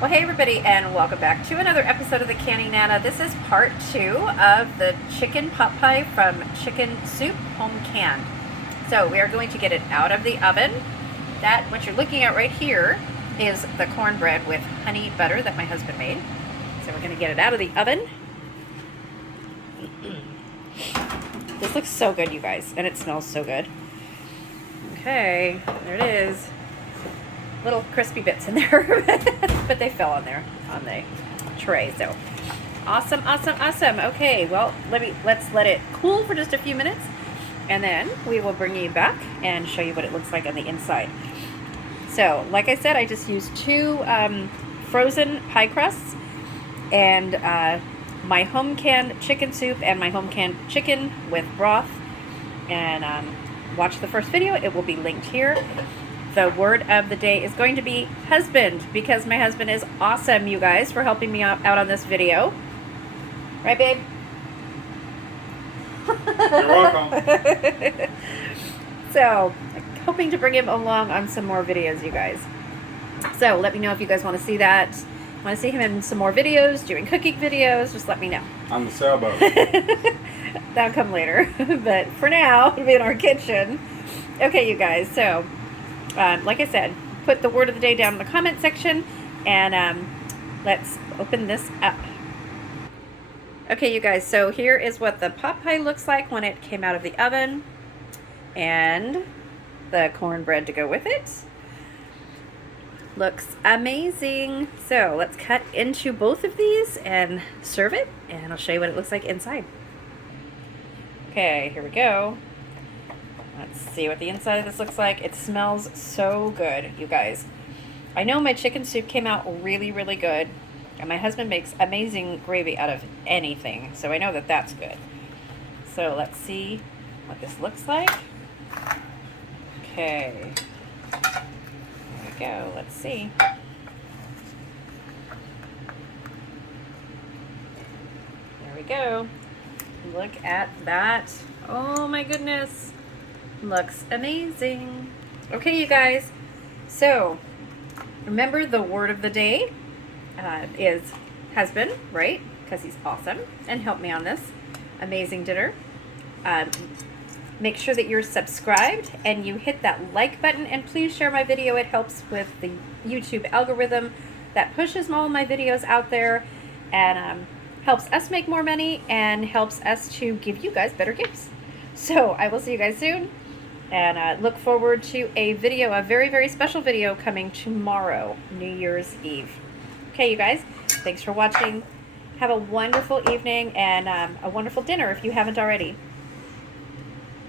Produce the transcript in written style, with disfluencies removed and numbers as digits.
Well, hey everybody, and welcome back to another episode of the Canny Nana. This is part 2 of the chicken pot pie from Chicken Soup Home Canned. So we are going to get it out of the oven. What you're looking at right here is the cornbread with honey butter that my husband made. So we're going to get it out of the oven. This looks so good, you guys, and it smells so good. Okay, there it is. Little crispy bits in there, but they fell on there on the tray. So awesome. Okay, well, let's let it cool for just a few minutes, and then we will bring you back and show you what it looks like on the inside. So like I said, I just used 2 frozen pie crusts and my home canned chicken soup and my home canned chicken with broth. And watch the first video, it will be linked here. The word of the day is going to be husband, because my husband is awesome, you guys, for helping me out on this video. Right, babe? You're welcome. So, hoping to bring him along on some more videos, you guys. So, let me know if you guys want to see that. Want to see him in some more videos, doing cooking videos, just let me know. On the sailboat. That'll come later. But for now, it'll be in our kitchen. Okay, you guys, so like I said, put the word of the day down in the comment section, and let's open this up. Okay, you guys, so here is what the pot pie looks like when it came out of the oven, and the cornbread to go with it. Looks amazing. So let's cut into both of these and serve it, and I'll show you what it looks like inside. Okay, here we go. Let's see what the inside of this looks like. It smells so good, you guys. I know my chicken soup came out really, really good. And my husband makes amazing gravy out of anything. So I know that that's good. So let's see what this looks like. Okay. There we go. Let's see. There we go. Look at that. Oh my goodness. Looks amazing. Okay, you guys, so remember the word of the day is husband, right? Because he's awesome and helped me on this amazing dinner. Make sure that you're subscribed and you hit that like button, and please share my video. It helps with the YouTube algorithm that pushes all my videos out there, and helps us make more money and helps us to give you guys better gifts. So I will see you guys soon. And look forward to a video, a very, very special video coming tomorrow, New Year's Eve. Okay, you guys, thanks for watching. Have a wonderful evening and a wonderful dinner if you haven't already.